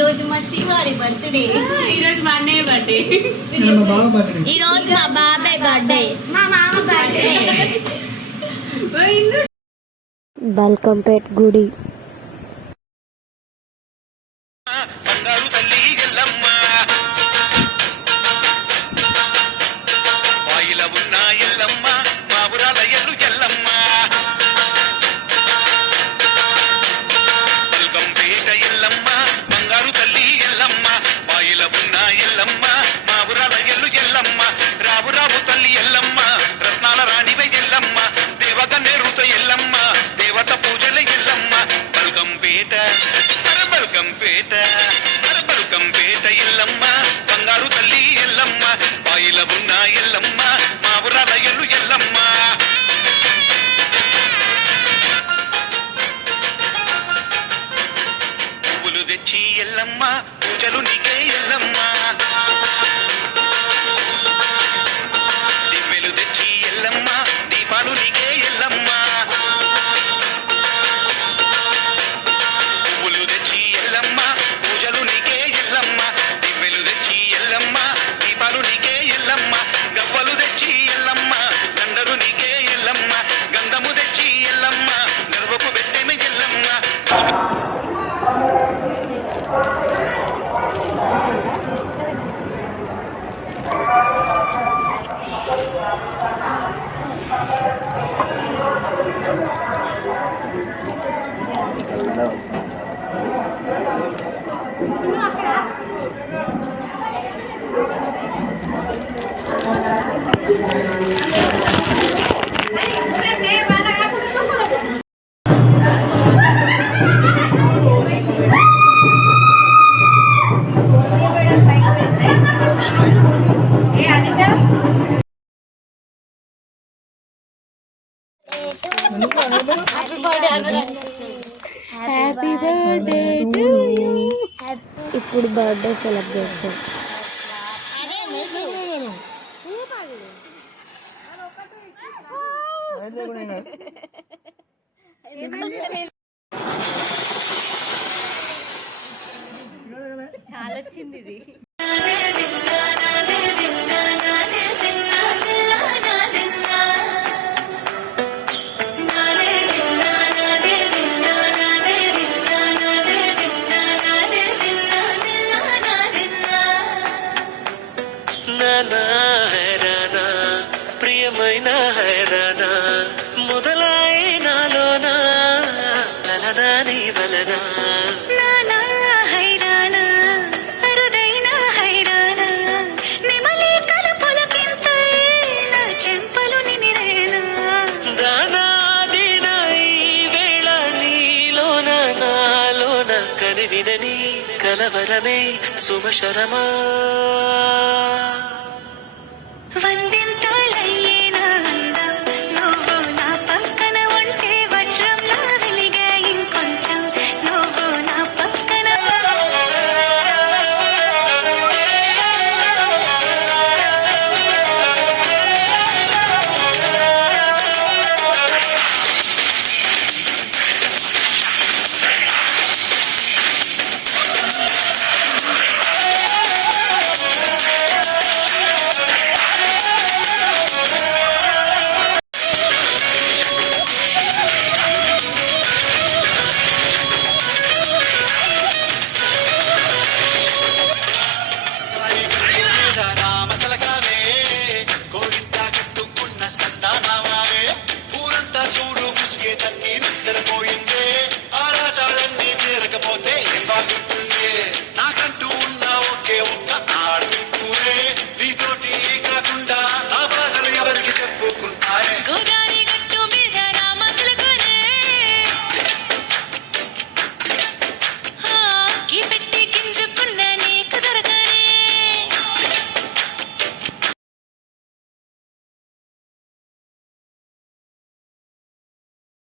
రోజు మా శ్రీవారి బర్త్డే. ఈ రోజు మా అన్నయ్య బర్త్డే. ఈ రోజు మా బాబాయ్ బర్త్డే. మా మామ బర్త్డే. బల్కంపేట్ గుడి. బల్కంపేట ఎల్లమ్మ బంగారు తల్లి ఎల్లమ్మ బాయిల ఉన్న ఎల్లమ్మ మా ఊరాల ఎల్లు ఎల్లమ్మ. పువ్వులు తెచ్చి ఎల్లమ్మ పూజలు నీకే ఎల్లమ్మ. దివ్వెలు తెచ్చి ఎల్లమ్మ దీపాలు నీకే Yellamma. Happy birthday to you. ఇప్పుడు బర్త్డే సెలబ్రేషన్. చాలా వచ్చింది ఇది. ప్రియమైన హైరానా మొదలై నాలోనా తలనా నీ వలనా వినని కలవరమే సుమశరమా వందే